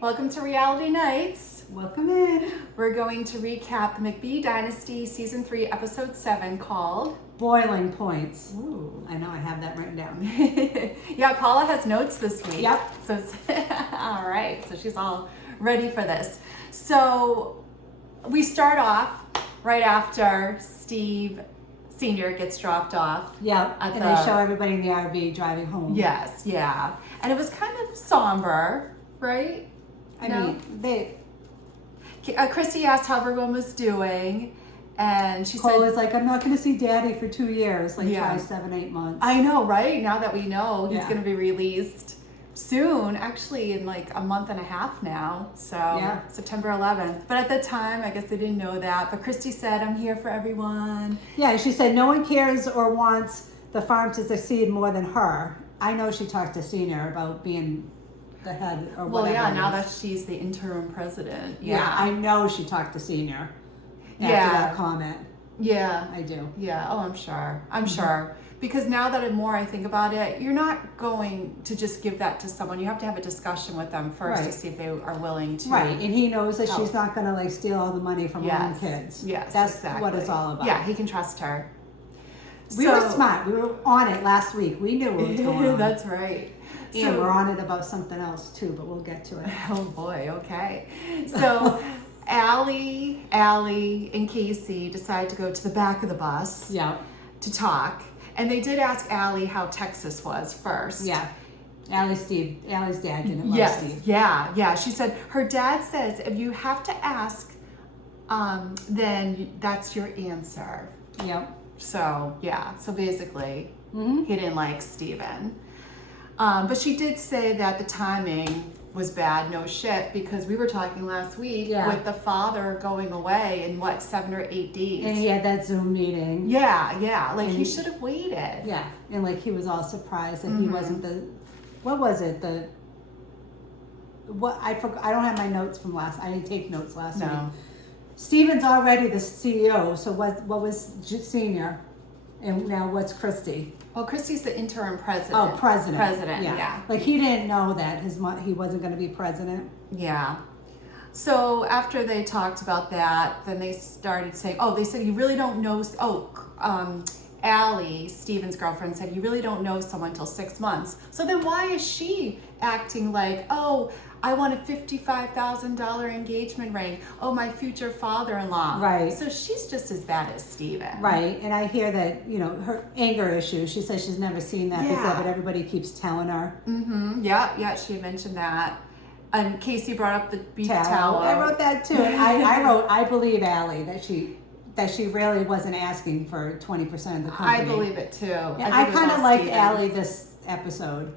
welcome to Reality Nights. Welcome in. We're going to recap the McBee Dynasty Season 3, Episode 7 called Boiling Points. Ooh. I know, I have that written down. Yeah, Paula has notes this week. Yep. So, all right, so she's all ready for this. So we start off right after Steve Sr. gets dropped off. Yep, and they show everybody in the RV driving home. Yes, yeah. And it was kind of somber, right? I mean, Christy asked how everyone was doing, and she Cole said, is like, I'm not going to see Daddy for 2 years, try 7-8 months. I know, right? Now that we know he's Yeah. going to be released soon, actually in like a month and a half now, so September 11th. But at the time, I guess they didn't know that. But Christy said, I'm here for everyone. Yeah, she said no one cares or wants the farm to succeed more than her. I know she talked to Senior about being the head or whatever. Well, yeah, now that she's the interim president. Yeah, I know she talked to Senior after that comment. Yeah. I do. Yeah, oh, I'm sure. I'm sure. Because now that I think about it, you're not going to just give that to someone. You have to have a discussion with them first to see if they are willing to. Right, and he knows that she's not going to steal all the money from her own kids. Yes, that's exactly what it's all about. Yeah, he can trust her. We were smart. We were on it last week. We knew what was going on. That's right. And we're on it about something else too, but we'll get to it. Oh boy, okay. So Allie, and Casey decide to go to the back of the bus to talk. And they did ask Allie how Texas was first. Yeah. Allie's dad didn't love Steve. Yeah. She said her dad says if you have to ask, then that's your answer. Yep. So basically, he didn't like Steven. But she did say that the timing was bad, no shit, because we were talking last week with the father going away in 7 or 8 days. And he had that Zoom meeting. Yeah. Like he should have waited. Yeah. And he was all surprised that he wasn't what was it? I forgot. I don't have my notes from I didn't take notes last week. Steven's already the CEO, so what was Senior? And now what's Christy? Well, Christy's the interim president. Oh, president. President, yeah. He didn't know that he wasn't going to be president. Yeah. So after they talked about that, then they started saying, they said, you really don't know, Allie, Steven's girlfriend, said, you really don't know someone till 6 months. So then why is she acting like, I want a $55,000 engagement ring. Oh, my future father-in-law. Right. So she's just as bad as Steven. Right. And I hear that, her anger issue, she says she's never seen that before, but everybody keeps telling her. Mm-hmm. Yeah, she had mentioned that. And Casey brought up the beef towel. I wrote that too. And I wrote, I believe Allie that she really wasn't asking for 20% of the company. I believe it too. Yeah, I kind of liked Allie this episode.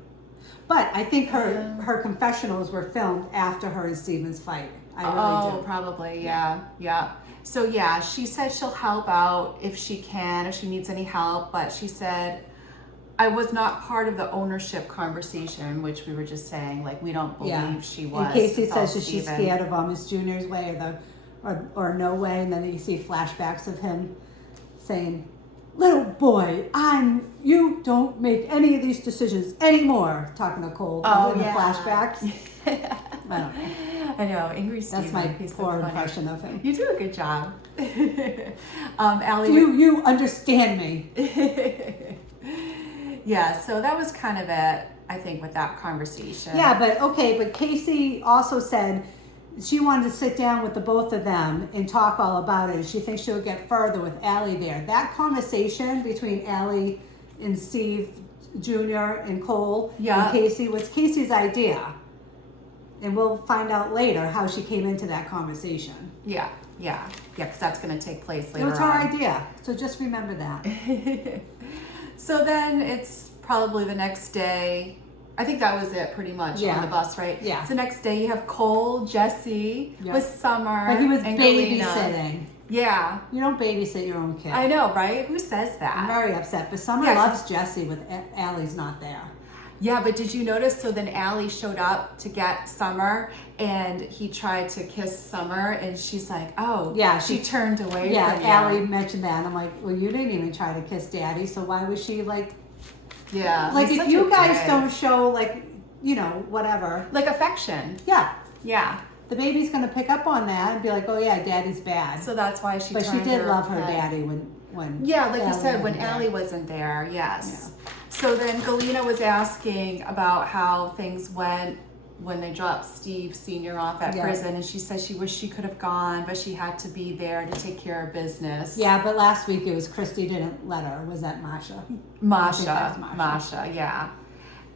But I think her confessionals were filmed after her and Steven's fight. I really do. Probably, yeah. So she said she'll help out if she can, if she needs any help. But she said, I was not part of the ownership conversation, which we were just saying, we don't believe she was. And Casey says that she's scared of Miss Junior's way or no way. And then you see flashbacks of him saying, little boy, you don't make any of these decisions anymore. Talking to Cole in the flashbacks. I don't know. I know, angry Steven. That's my poor impression of him. You do a good job. Allie, do you understand me? Yeah, so that was kind of it, I think, with that conversation. Yeah, but Casey also said she wanted to sit down with the both of them and talk all about it. She thinks she'll get further with Allie there. That conversation between Allie and Steve Jr. and Cole and Casey was Casey's idea. And we'll find out later how she came into that conversation. Yeah, because that's going to take place later on. It was her idea, so just remember that. So then it's probably the next day. I think that was it pretty much on the bus, right? Yeah. So next day you have Cole, Jesse, with Summer, but he was and babysitting. Galena. Yeah. You don't babysit your own kid. I know, right? Who says that? I'm very upset. But Summer loves Jesse with Allie's not there. Yeah, but did you notice? So then Allie showed up to get Summer, and he tried to kiss Summer, and she's like, she turned away from you. Yeah, Allie mentioned that, and I'm like, well, you didn't even try to kiss Daddy, so why was she Yeah. if you guys don't show, whatever. Affection. Yeah. Yeah. The baby's going to pick up on that and be like, oh yeah, daddy's bad. So that's why she. But she did love her daddy when. Yeah, like you Allie said, when wasn't there. Allie wasn't there. Yes. Yeah. So then Galena was asking about how things went when they dropped Steve Sr. off at prison, and she said she wished she could have gone, but she had to be there to take care of business. Yeah, but last week it was Christy didn't let her. Was that Masha? Masha, yeah.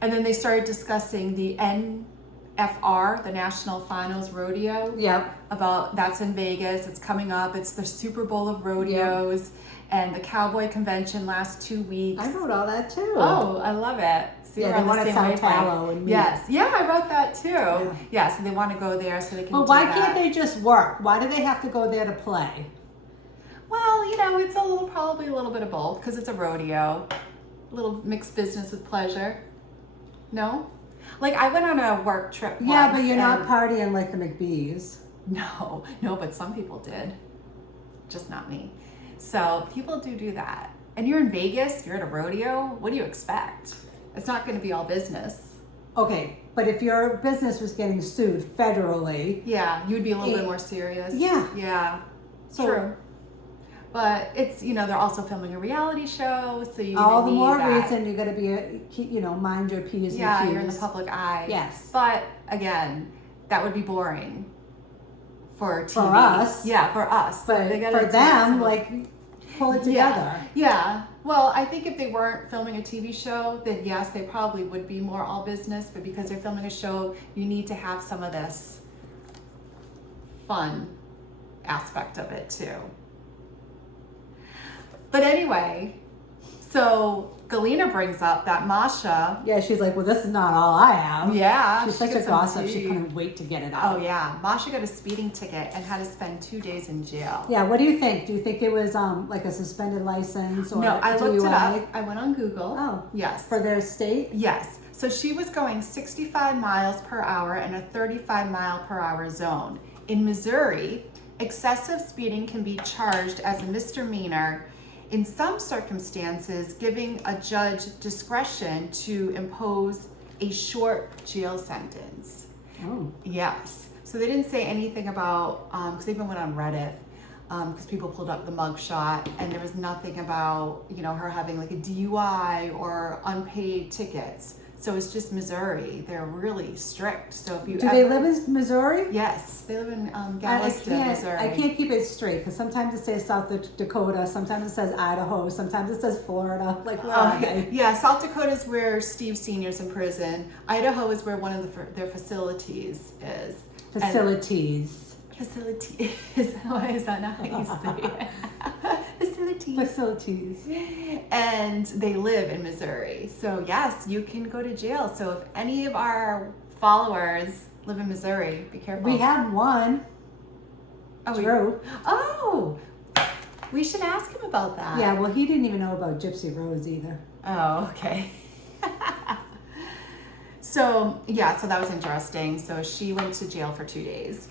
And then they started discussing the NFR, the National Finals Rodeo. Yep. About that's in Vegas. It's coming up. It's the Super Bowl of rodeos. Yep. And the Cowboy Convention lasts 2 weeks. I wrote all that too. Oh, I love it. So yeah, they want to sell tallow and meat. Yes, yeah, I wrote that too. Yeah, so they want to go there so they can. But why can't they just work? Why do they have to go there to play? Well, it's probably a little bit of both because it's a rodeo, a little mixed business with pleasure. No, like I went on a work trip. Yeah, but you're not partying like the McBees. No, but some people did, just not me. So people do that. And you're in Vegas, you're at a rodeo, what do you expect? It's not going to be all business. Okay, but if your business was getting sued federally... Yeah, you would be a little bit more serious. Yeah. Yeah, so, true. But it's, they're also filming a reality show, so you all the more that. reason you got to be, mind your P's and Q's. Yeah, you're in the public eye. Yes. But, again, that would be boring for TV. For us. Yeah, for us. But for them, pull it together. Yeah. Well, I think if they weren't filming a TV show, then yes, they probably would be more all business. But because they're filming a show, you need to have some of this fun aspect of it too. But anyway, so Galena brings up that Masha. Yeah, she's like, well, this is not all I have. Yeah. She's such a gossip, she couldn't wait to get it out. Oh, yeah. Masha got a speeding ticket and had to spend 2 days in jail. Yeah, what do you think? Do you think it was like a suspended license or No, I looked DUI? it up. I went on Google. Oh. Yes. For their state? Yes. So she was going 65 miles per hour in a 35 mile per hour zone. In Missouri, excessive speeding can be charged as a misdemeanor in some circumstances, giving a judge discretion to impose a short jail sentence. Oh. Yes. So they didn't say anything about, because they even went on Reddit, because people pulled up the mugshot, and there was nothing about, her having like a DUI or unpaid tickets. So it's just Missouri. They're really strict. So if you Do they live in Missouri? Yes, they live in Galveston, Missouri. I can't keep it straight because sometimes it says South Dakota, sometimes it says Idaho, sometimes it says Florida. Like where are they? Yeah, South Dakota is where Steve Sr.'s in prison. Idaho is where one of their facilities is. Facilities. Why is that not how you say it? Facilities. And they live in Missouri. So yes, you can go to jail. So if any of our followers live in Missouri, be careful. We have one. Drew. We should ask him about that. Yeah, well, he didn't even know about Gypsy Rose either. Oh, okay. So that was interesting. So she went to jail for 2 days.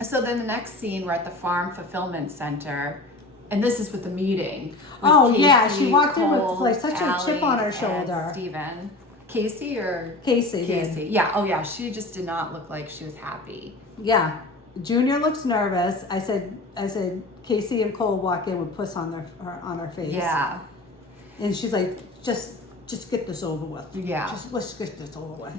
So then the next scene, we're at the Farm Fulfillment Center. And this is with the meeting. Oh, Casey, yeah. She walked in Cole, with such a chip on her and shoulder. Steven. Casey or? Casey. Yeah. Oh, yeah. She just did not look like she was happy. Yeah. Junior looks nervous. I said, Casey and Cole walk in with puss on her face. Yeah. And she's like, just get this over with. Yeah. Let's get this over with.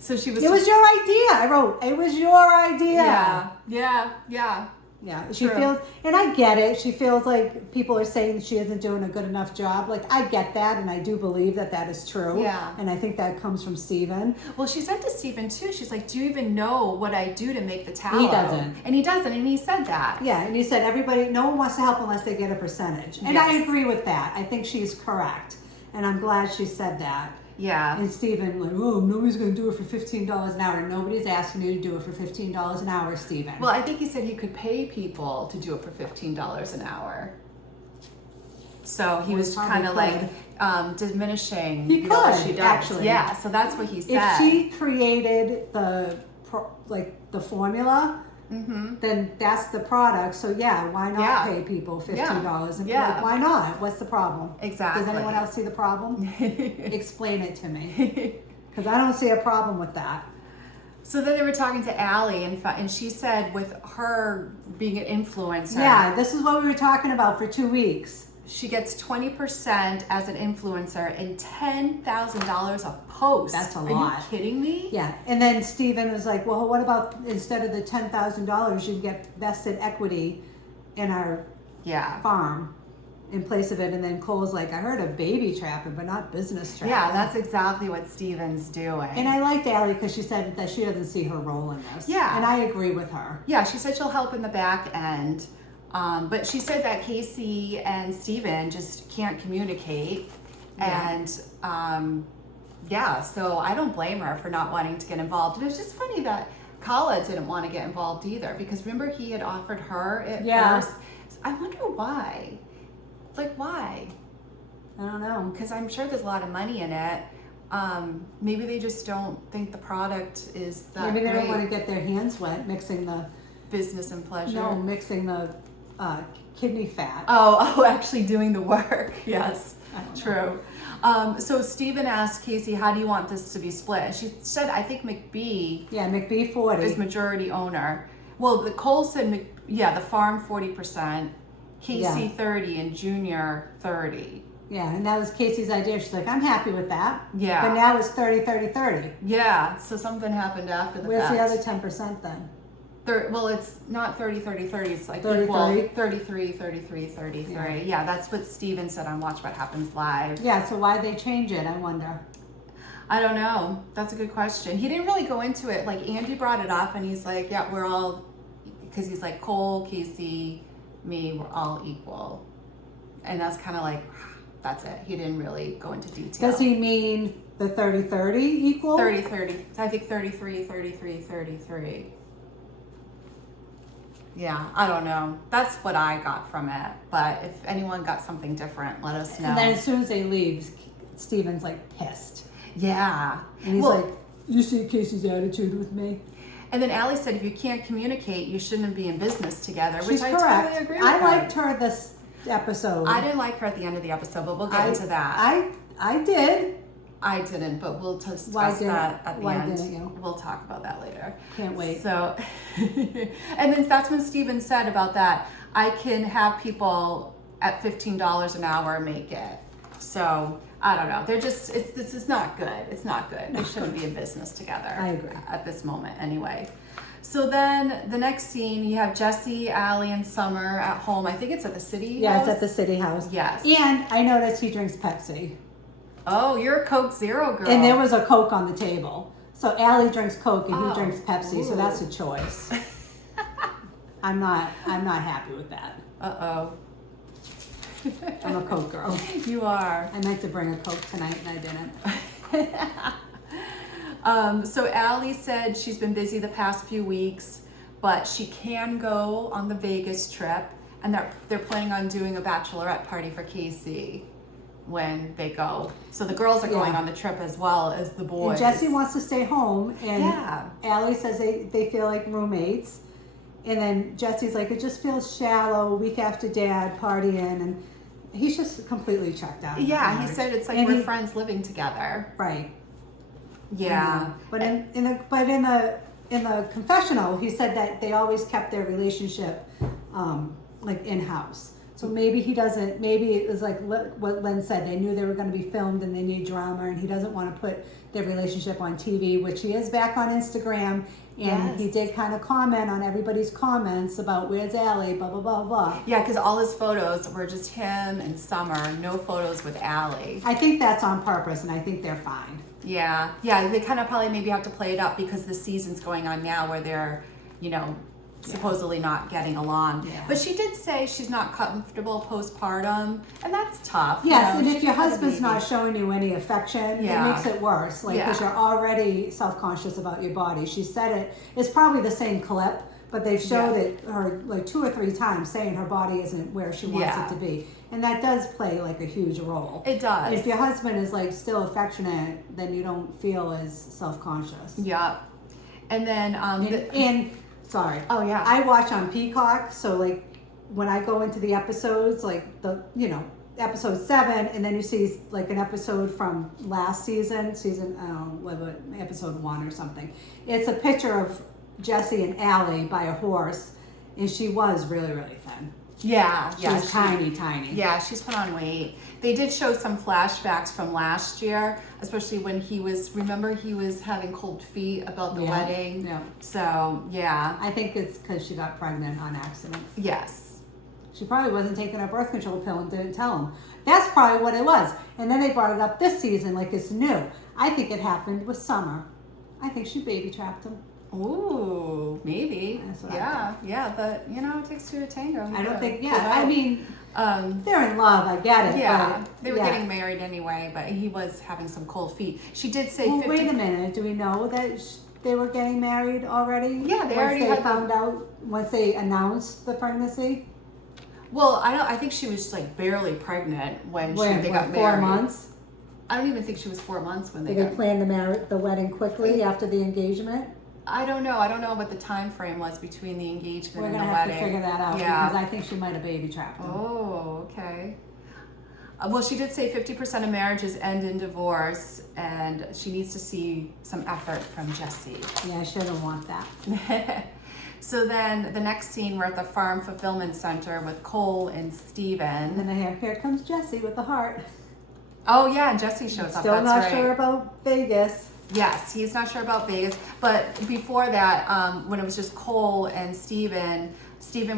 So she was. It was your idea. I wrote, it was your idea. Yeah. Yeah, she feels, and I get it. She feels like people are saying that she isn't doing a good enough job. Like, I get that, and I do believe that is true. Yeah. And I think that comes from Steven. Well, she said to Steven, too, she's like, do you even know what I do to make the tallow? He doesn't. And he doesn't, and he said that. Yeah, and he said no one wants to help unless they get a percentage. And I agree with that. I think she's correct. And I'm glad she said that. Yeah. And Steven, nobody's going to do it for $15 an hour. Nobody's asking you to do it for $15 an hour, Steven. Well, I think he said he could pay people to do it for $15 an hour. So he was kind of like diminishing what she does. Actually. Yeah, so that's what he said. If she created the formula, then that's the product. So why not pay people $15? And why not? What's the problem? Exactly. Does anyone else see the problem? Explain it to me, because I don't see a problem with that. So then they were talking to Allie, and she said with her being an influencer, Yeah, this is what we were talking about for 2 weeks. she gets 20% as an influencer and $10,000 a post. That's a lot. Are you kidding me? Yeah, and then Steven was like, well, what about instead of the $10,000, you get vested equity in our farm in place of it? And then Cole's like, I heard of baby trapping, but not business trapping. Yeah, that's exactly what Steven's doing. And I liked Allie because she said that she doesn't see her role in this. Yeah. And I agree with her. Yeah, she said she'll help in the back end. But she said that Casey and Steven just can't communicate. Yeah. And so I don't blame her for not wanting to get involved. And it's just funny that Paula didn't want to get involved either, because remember he had offered her at first. So I wonder why. Like, why? I don't know. Because I'm sure there's a lot of money in it. Maybe they just don't think the product is that Maybe they great. don't want to get their hands wet mixing the Business and pleasure. No, mixing the kidney fat. Oh, actually doing the work. Yes, I don't true. So Stephen asked Casey, how do you want this to be split? And she said, I think McBee McBee 40 is majority owner. Well, the Cole said, the farm 40%, Casey 30, and Junior 30. Yeah, and that was Casey's idea. She's like, I'm happy with that. Yeah. But now it's 30-30-30. Yeah, so something happened after the Where's fact. the other 10% then? Well, it's not 30-30-30. It's like 30-30? equal 33-33-33. Yeah, that's what Steven said on Watch What Happens Live. Yeah, so why'd they change it, I wonder? I don't know. That's a good question. He didn't really go into it. Like, Andy brought it up, and he's like, yeah, we're all, because he's like, Cole, Casey, me, we're all equal. And that's kind of like, that's it. He didn't really go into detail. Does he mean the 30-30 equal? 30-30. I think 33-33-33. Yeah, I don't know. That's what I got from it. But if anyone got something different, let us know. And then as soon as they leave, Steven's like pissed. Yeah. And he's like, you see Casey's attitude with me? And then Allie said, if you can't communicate, you shouldn't be in business together, which She's I correct. totally agree with I her. liked her this episode. I didn't like her at the end of the episode, but we'll get into that. I did. I didn't, but we'll discuss didn't- that at the why end. didn't you? We'll talk about that later. Can't wait. So, and then that's when Steven said about that, I can have people at $15 an hour make it. So, I don't know. They're just, this is not good. It's not good. They shouldn't be in business together. I agree. At this moment, anyway. So then the next scene, you have Jesse, Allie, and Summer at home. I think it's at the city Yeah, house. it's at the city house. Yes. And I noticed he drinks Pepsi. Oh, you're a Coke Zero girl. And there was a Coke on the table. So Allie drinks Coke and he drinks Pepsi, Ooh. so that's a choice. I'm not happy with that. Uh-oh. I'm a Coke girl. You are. I meant to bring a Coke tonight and I didn't. So Allie said she's been busy the past few weeks, but she can go on the Vegas trip, and they're planning on doing a bachelorette party for Casey when they go. So the girls are going on the trip as well as the boys. And Jesse wants to stay home, and Yeah. Allie says they feel like roommates. And then Jesse's like, it just feels shallow, week after dad, partying, and he's just completely checked out. Yeah, he said it's like And we're he- friends living together. Right. Yeah. But in the confessional, he said that they always kept their relationship like in house. So maybe he doesn't. Maybe it was like what Lynn said. They knew they were going to be filmed and they need drama, and he doesn't want to put their relationship on TV. Which he is back on Instagram, and he did kind of comment on everybody's comments about where's Allie, blah blah blah blah. Yeah, because all his photos were just him and Summer, no photos with Allie. I think that's on purpose, and I think they're fine. Yeah, they kind of probably maybe have to play it up because the season's going on now where they're, supposedly not getting along. Yeah. But she did say she's not comfortable postpartum, and that's tough. Yes, and She if your just had a husband's baby. not showing you any affection, Yeah. it makes it worse. Like, because you're already self-conscious about your body. She said it. It's probably the same clip, but they've showed it her like 2 or 3 times, saying her body isn't where she wants it to be, and that does play like a huge role. It does. If your husband is like still affectionate, then you don't feel as self-conscious. Yeah, and then Sorry. Oh yeah. I watch on Peacock, so like when I go into the episodes, like episode 7, and then you see like an episode from last season, episode 1 or something. It's a picture of Jesse and Allie by a horse, and she was really, really thin. Yeah, she was tiny. Yeah, she's put on weight. They did show some flashbacks from last year, especially when he was having cold feet about the wedding. Yeah. So, yeah. I think it's because she got pregnant on accident. Yes. She probably wasn't taking a birth control pill and didn't tell him. That's probably what it was. And then they brought it up this season like it's new. I think it happened with Summer. I think she baby trapped him. Ooh, maybe. That's what yeah, but it takes two to tango. I don't think, I mean, they're in love, I get it. Yeah, but, they were getting married anyway, but he was having some cold feet. She did say wait a minute, do we know that they were getting married already? Yeah, they already found out, once they announced the pregnancy? Well, I think she was like barely pregnant when they got married. 4 months? I don't even think she was 4 months when they Did they plan the wedding quickly after the engagement? I don't know. I don't know what the time frame was between the engagement and the wedding. We're going to have to figure that out because I think she might have baby trapped him. Oh, okay. Well, she did say 50% of marriages end in divorce, and she needs to see some effort from Jesse. Yeah, I shouldn't want that. So then the next scene, we're at the Farm Fulfillment Center with Cole and Steven. And then here comes Jesse with the heart. Oh, yeah, Jesse shows up. Still not sure about Vegas. Yes, he's not sure about Vegas. But before that, when it was just Cole and Steven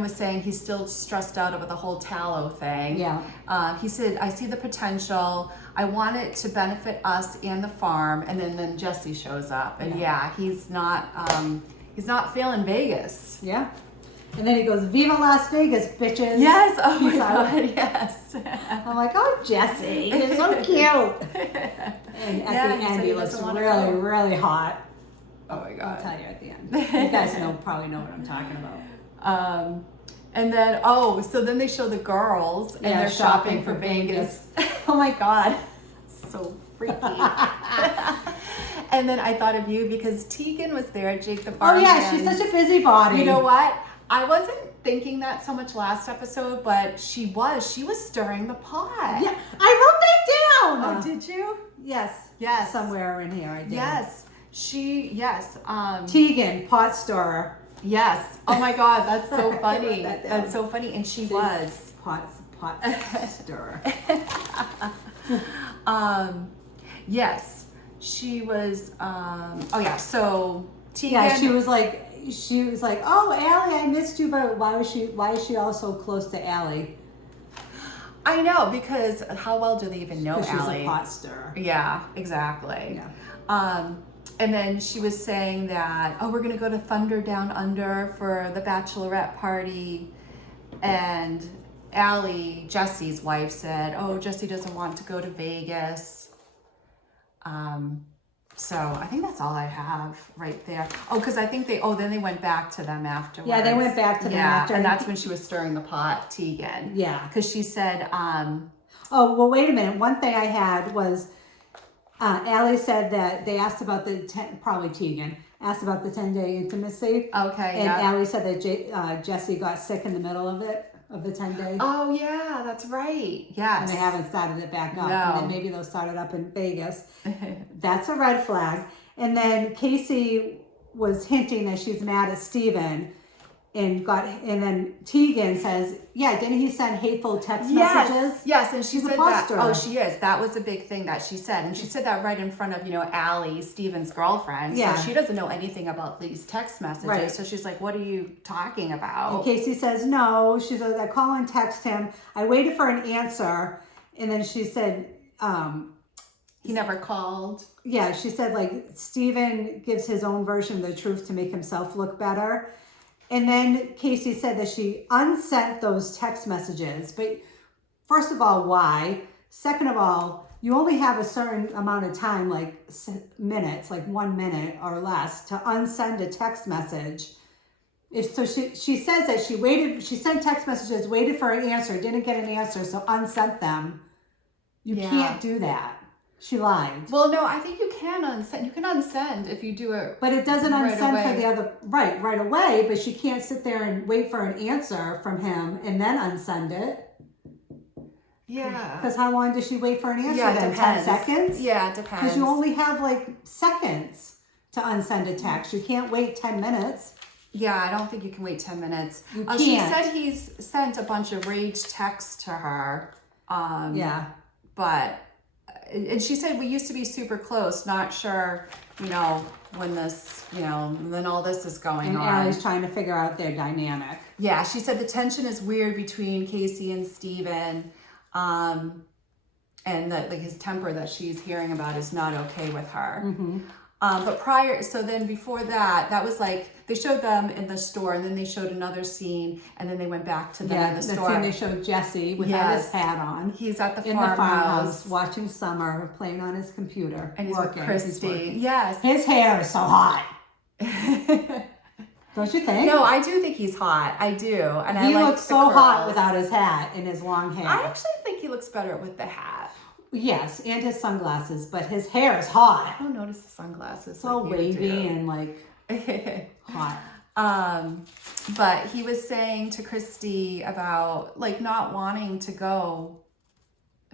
was saying he's still stressed out over the whole tallow thing. Yeah. He said, I see the potential. I want it to benefit us and the farm. And then Jesse shows up. And he's not feeling Vegas. Yeah. And then he goes, Viva Las Vegas, bitches. Yes. Oh my God, yes. I'm like, oh, Jesse, you're so cute. And at the end, he looks really, really hot. Oh my God. I'll tell you at the end. You guys probably know what I'm talking about. And then, so then they show the girls and they're shopping for Vegas. Oh my God. So freaky. And then I thought of you because Tegan was there, Jake the Farm. Oh yeah, she's such a busybody. You know what? I wasn't thinking that so much last episode, but she was stirring the pot. Yeah, I wrote that down. Oh, did you? Yes. Yes. Somewhere in here I did. Yes. Tegan, pot stirrer. Yes. Oh my God, that's so funny. That's so funny. And she was. Pot stirrer. Yes. She was, so Tegan. Yeah, she was like, oh, Allie, I missed you, but why is she all so close to Allie? I know, because how well do they even know Allie? She's a pot stirrer. Yeah, exactly. Yeah. And then she was saying that, we're going to go to Thunder Down Under for the bachelorette party. And Allie, Jesse's wife, said, Jesse doesn't want to go to Vegas. So I think that's all I have right there. Because I think then they went back to them afterwards. Yeah, they went back to them after. And that's when she was stirring the pot, Tegan. Yeah. Because she said, oh, well, wait a minute. One thing I had was, Allie said that they asked about probably Tegan, asked about the 10-day intimacy. Okay, and Allie said that Jesse got sick in the middle of the 10 days. Oh, yeah, that's right. Yes. And they haven't started it back up. No. And then maybe they'll start it up in Vegas. That's a red flag. And then Casey was hinting that she's mad at Steven. And then Tegan says, yeah, didn't he send hateful text messages? Yes, and she She's said a that. poster. Oh, she is. That was a big thing that she said. And she said that right in front of, Allie, Steven's girlfriend. Yeah. So she doesn't know anything about these text messages. Right. So she's like, what are you talking about? And Casey says, no. She says, I call and text him. I waited for an answer. And then she said, he never called. Yeah, she said, like, Steven gives his own version of the truth to make himself look better. And then Casey said that she unsent those text messages. But first of all, why? Second of all, you only have a certain amount of time, like minutes, like 1 minute or less, to unsend a text message. She says that she sent text messages, waited for an answer, didn't get an answer, so unsent them. You can't do that. She lied. Well, no, I think you can unsend. You can unsend if you do it. But it doesn't right unsend away. for the other right away. But she can't sit there and wait for an answer from him and then unsend it. Yeah. Because how long does she wait for an answer Yeah, it then? depends. 10 seconds? Yeah, it depends. Because you only have like seconds to unsend a text. You can't wait 10 minutes. Yeah, I don't think you can wait 10 minutes. You She can't. said he's sent a bunch of rage texts to her. Yeah. But, and she said we used to be super close, not sure, you know, when this, you know, when all this is going And on. Allie's trying to figure out their dynamic. Yeah, she said the tension is weird between Casey and Steven. And that like his temper that she's hearing about is not okay with her. Mm-hmm. So then before that was like, they showed them in the store and then they showed another scene and then they went back to them in the store. Scene they showed Jesse without his hat on. He's at the in farmhouse. the farmhouse watching Summer playing on his computer. And he's working. with Christy. He's working. Yes. His hair is so hot. Don't you think? No, I do think he's hot. I do. And I he like looks the so hot curls. without his hat and his long hair. I actually think he looks better with the hat. Yes, and his sunglasses, but his hair is hot. I don't notice the sunglasses. So like you wavy do. and like hot. But he was saying to Christy about like not wanting to go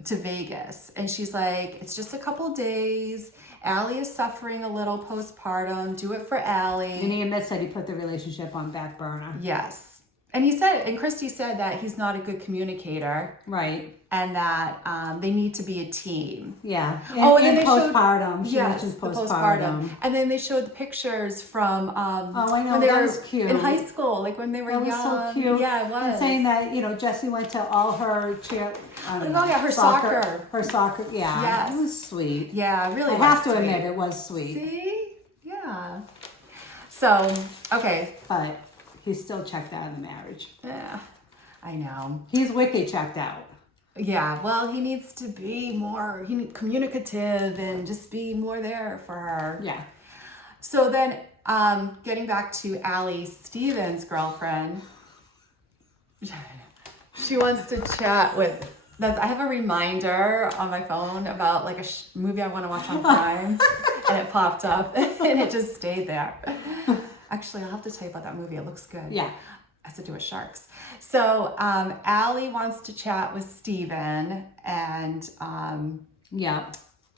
to Vegas. And she's like, it's just a couple days. Allie is suffering a little postpartum. Do it for Allie. And he admits that he put the relationship on back burner. Yes. And he said, and Christy said that he's not a good communicator. Right. And that they need to be a team. Yeah. And, and then and they postpartum. She yes, mentions the postpartum. And then they showed the pictures from Oh, I know, when they that were was cute. in high school, like when they were That was young. so cute. Yeah, it was. And saying that, you know, Jessie went to all her her soccer. Her soccer, yeah. Yes. It was sweet. Yeah, it really I was have to sweet. admit, it was sweet. See? Yeah. So, okay. But he's still checked out of the marriage. Yeah, I know. He's wicked checked out. Yeah, well, he needs to be more communicative and just be more there for her. Yeah. So then, getting back to Allie, Steven's girlfriend, she wants to chat with. I have a reminder on my phone about like a movie I want to watch on Prime, and it popped up, and it just stayed there. Actually, I'll have to tell you about that movie. It looks good. Yeah. It has to do with sharks. So Allie wants to chat with Steven and Yeah.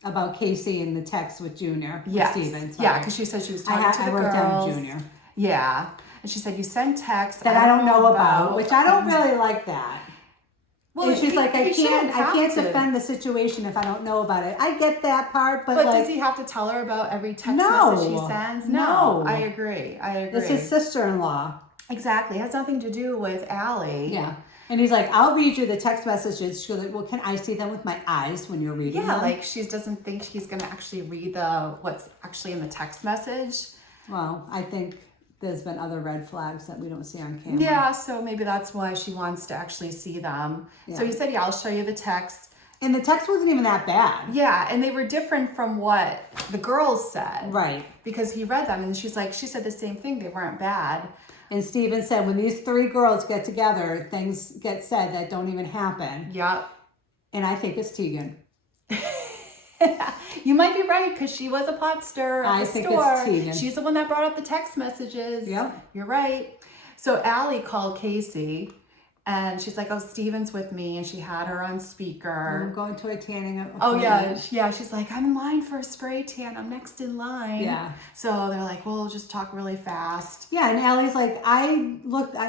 About Casey and the text with Junior. yes. With Steven. Yeah, because she said she was talking to the I wrote girls. down Junior. Yeah. And she said, you sent texts That I don't know about, which I don't really like that. Well, and she's like, I can't have to. defend the situation if I don't know about it. I get that part, but But like, does he have to tell her about every text No. message he sends? No. I agree. it's his sister-in-law. Exactly. It has nothing to do with Allie. Yeah. And he's like, I'll read you the text messages. She's like, well, can I see them with my eyes when you're reading Yeah, them? like she doesn't think she's going to actually read what's actually in the text message. Well, I think there's been other red flags that we don't see on camera. Yeah, so maybe that's why she wants to actually see them. Yeah. So he said, yeah, I'll show you the text. And the text wasn't even that bad. Yeah, and they were different from what the girls said. Right. Because he read them and she said the same thing. They weren't bad. And Steven said, when these three girls get together, things get said that don't even happen. Yep. And I think it's Tegan. You might be right because she was a pot stirrer at the think store. it's Tegan. She's the one that brought up the text messages. Yep. You're right. So Allie called Casey and she's like, oh, Steven's with me. And she had her on speaker. I'm going to a tanning Oh, yeah. appointment. Yeah. She's like, I'm in line for a spray tan. I'm next in line. Yeah. So they're like, well, we'll just talk really fast. Yeah, and Allie's like,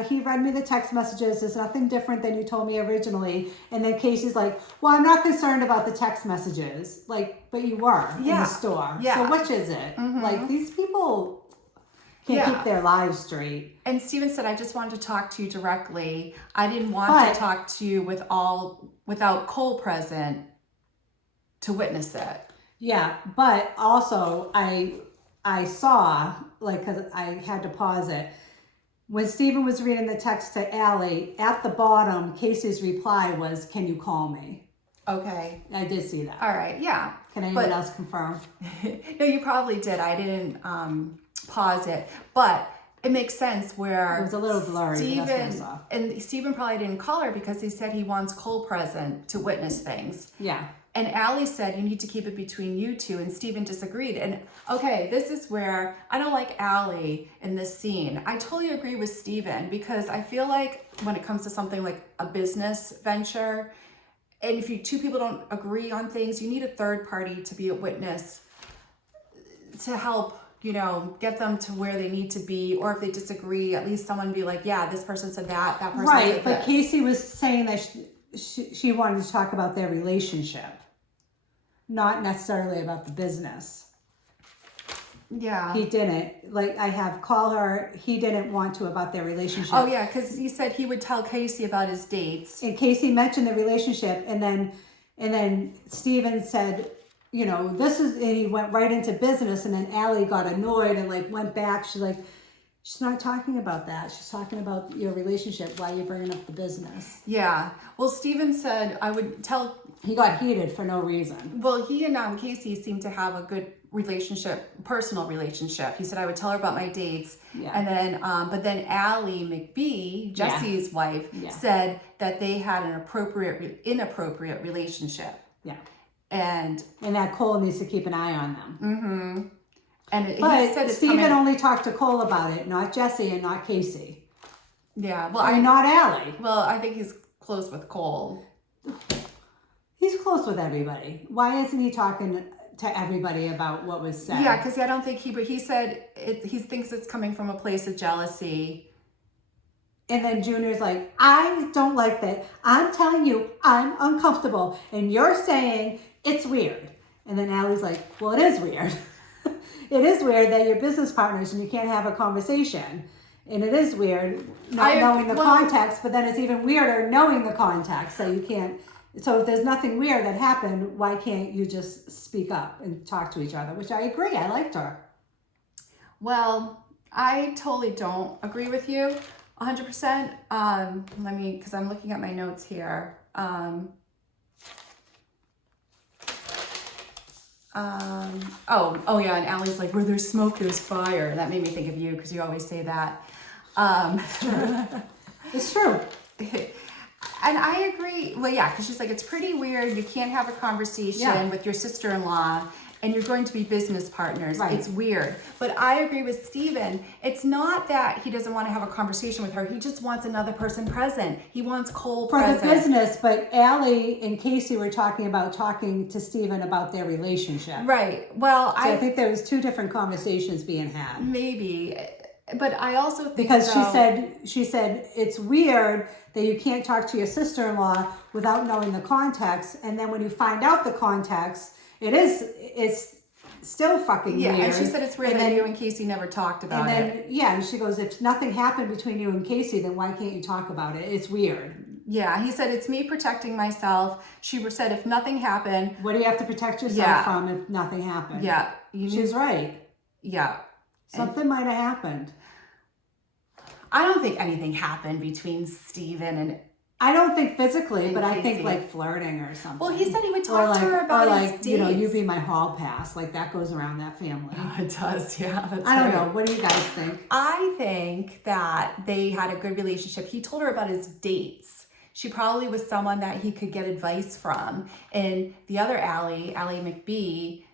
he read me the text messages. There's nothing different than you told me originally. And then Casey's like, well, I'm not concerned about the text messages. Like, but you were in the store. Yeah. So which is it? Like, these people can't keep their lives straight. And Steven said, I just wanted to talk to you directly. I didn't want to talk to you without Cole present to witness it. Yeah, but also I saw, like, because I had to pause it, when Steven was reading the text to Allie, at the bottom, Casey's reply was, can you call me? Okay. I did see that. All right. Yeah. Can anyone else confirm? No, you probably did. I didn't pause it, but it makes sense where It was a little blurry, but that's what I saw. And Steven probably didn't call her because he said he wants Cole present to witness things. Yeah. And Allie said, you need to keep it between you two. And Steven disagreed. And okay, this is where I don't like Allie in this scene. I totally agree with Steven because I feel like when it comes to something like a business venture, and if you two people don't agree on things, you need a third party to be a witness to help, get them to where they need to be. Or if they disagree, at least someone be like, yeah, this person said that person said this. Right, but Casey was saying that she wanted to talk about their relationship, not necessarily about the business. Yeah. He didn't. Like, I have call her, he didn't want to about their relationship. Oh, yeah, because he said he would tell Casey about his dates. And Casey mentioned the relationship, and then Steven said, this is, and he went right into business, and then Allie got annoyed and like went back. She's like, she's not talking about that. She's talking about your relationship. Why are you bringing up the business? Yeah. Well, Steven said, I would tell. He got heated for no reason. Well, he and Casey seem to have a good personal relationship. He said, I would tell her about my dates. Yeah. And then, but then Allie McBee, Jesse's wife, said that they had an inappropriate relationship. Yeah. And that Cole needs to keep an eye on them. Mm-hmm. And but he said Steven only talked to Cole about it, not Jesse and not Casey. Yeah. Well, not Allie. Well, I think he's close with Cole. He's close with everybody. Why isn't he talking to everybody about what was said? Yeah, because I don't think he said he thinks it's coming from a place of jealousy. And then Junior's like, I don't like that. I'm telling you, I'm uncomfortable. And you're saying it's weird. And then Allie's like, well, it is weird. It is weird that you're business partners and you can't have a conversation. And it is weird not knowing the context, but then it's even weirder knowing the context. So you can't. So if there's nothing weird that happened, why can't you just speak up and talk to each other? Which I agree. I liked her. Well, I totally don't agree with you 100%. Because I'm looking at my notes here. Oh yeah, and Allie's like, where there's smoke, there's fire. That made me think of you because you always say that. It's true. And I agree. Well, yeah, because she's like, it's pretty weird. You can't have a conversation with your sister-in-law and you're going to be business partners. Right. It's weird. But I agree with Steven. It's not that he doesn't want to have a conversation with her. He just wants another person present. He wants Cole present. For the business, but Allie and Casey were talking to Steven about their relationship. Right. Well, so I think there was two different conversations being had. Maybe. But I also think because she said it's weird that you can't talk to your sister-in-law without knowing the context, and then when you find out the context, it's still fucking weird. Yeah, and she said it's weird that you and Casey never talked about it. And she goes, if nothing happened between you and Casey, then why can't you talk about it? It's weird. Yeah, he said it's me protecting myself. She said if nothing happened, what do you have to protect yourself from if nothing happened? Yeah, she's right. Yeah. Something might have happened. I don't think anything happened between Steven and I don't think physically, but Casey. I think like flirting or something. Well, he said he would talk to her about his dates. You be my hall pass. Like that goes around that family. Oh, it does, yeah. I don't know. What do you guys think? I think that they had a good relationship. He told her about his dates. She probably was someone that he could get advice from. And the other Allie McBee,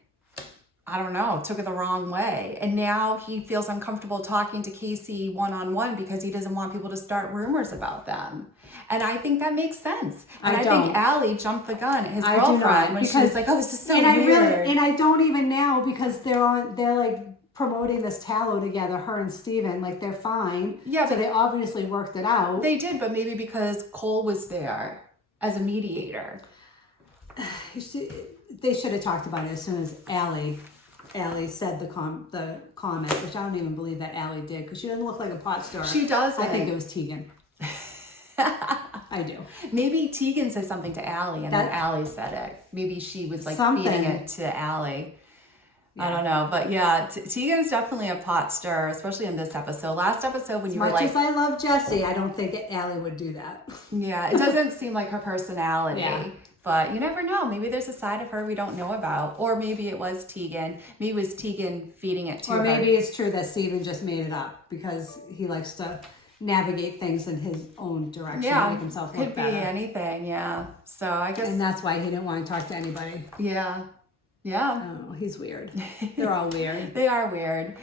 I don't know, took it the wrong way. And now he feels uncomfortable talking to Casey one-on-one because he doesn't want people to start rumors about them. And I think that makes sense. And I think Allie jumped the gun at his girlfriend when she was like, oh, this is so weird. And I don't even now because they're like promoting this tallow together, her and Steven, like they're fine. Yeah. So they obviously worked it out. They did, but maybe because Cole was there as a mediator. They should have talked about it as soon as Allie said the comment, which I don't even believe that Allie did because she doesn't look like a pot stirrer. She doesn't. I think it was Tegan. I do. Maybe Tegan said something to Allie and then Allie said it. Maybe she was like feeding it to Allie. Yeah. I don't know. But yeah, Tegan's definitely a pot stirrer, especially in this episode. Last episode when you were like... As much as I love Jessie, I don't think Allie would do that. Yeah, it doesn't seem like her personality. Yeah. But you never know. Maybe there's a side of her we don't know about. Or maybe it was Tegan. Maybe it was Tegan feeding it to her. Or maybe it's true that Steven just made it up because he likes to navigate things in his own direction to make himself look better. Could be anything, yeah. So I guess... And that's why he didn't want to talk to anybody. Yeah. Yeah. Oh, he's weird. They're all weird. They are weird.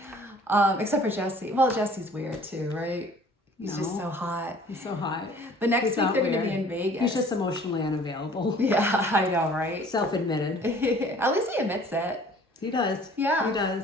Except for Jessie. Well, Jessie's weird too, right? He's just so hot. He's so hot. But next week they're going to be in Vegas. He's just emotionally unavailable. Yeah, I know, right? Self-admitted. At least he admits it. He does. Yeah. He does.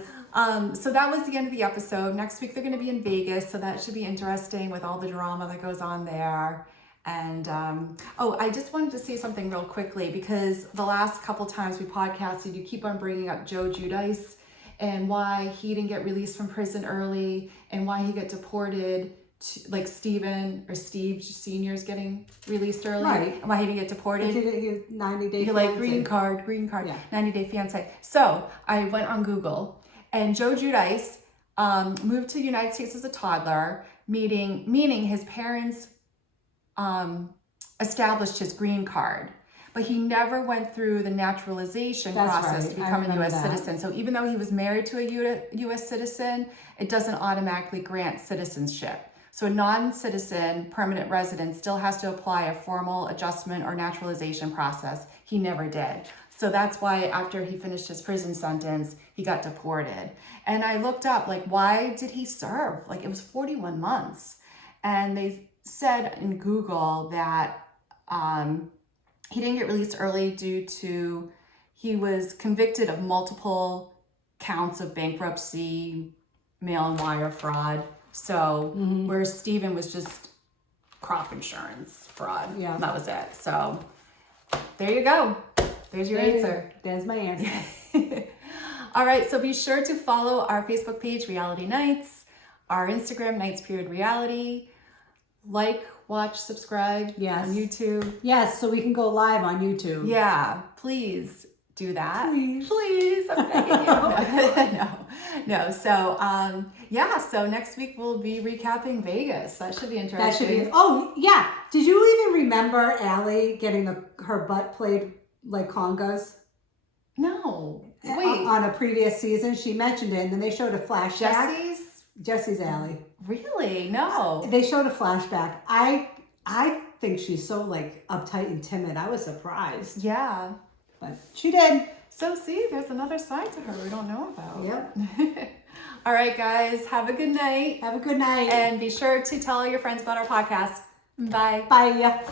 So that was the end of the episode. Next week they're going to be in Vegas, so that should be interesting with all the drama that goes on there. And I just wanted to say something real quickly, because the last couple times we podcasted, you keep on bringing up Joe Giudice and why he didn't get released from prison early and why he got deported. Like Steve Sr.'s getting released early, right? And why he didn't get deported? He 90-day. You're like green card, yeah. 90-day fiance. So I went on Google, and Joe Giudice moved to the United States as a toddler, meaning his parents established his green card, but he never went through the naturalization process to become a U.S. citizen. So even though he was married to a U.S. citizen, it doesn't automatically grant citizenship. So a non-citizen permanent resident still has to apply a formal adjustment or naturalization process. He never did. So that's why after he finished his prison sentence, he got deported. And I looked up, like, why did he serve? Like, it was 41 months. And they said in Google that he didn't get released early due to he was convicted of multiple counts of bankruptcy, mail and wire fraud. So where Steven was just crop insurance fraud. Yeah. That was it. So there you go. There's your answer. There's my answer. All right. So be sure to follow our Facebook page, Reality Nights, our Instagram, Nights.Reality. Like, watch, subscribe on YouTube. Yes, so we can go live on YouTube. Yeah, please do that. Please. I'm begging you. No. So next week we'll be recapping Vegas. That should be interesting. Oh, yeah. Did you even remember Allie getting her butt played like congas? No. Wait. On a previous season, she mentioned it, and then they showed a flashback. Jesse's Allie. Really? No. They showed a flashback. I think she's so like uptight and timid. I was surprised. Yeah. But she did. So see, there's another side to her we don't know about. Yep. All right, guys. Have a good night. Have a good night. And be sure to tell all your friends about our podcast. Bye. Bye.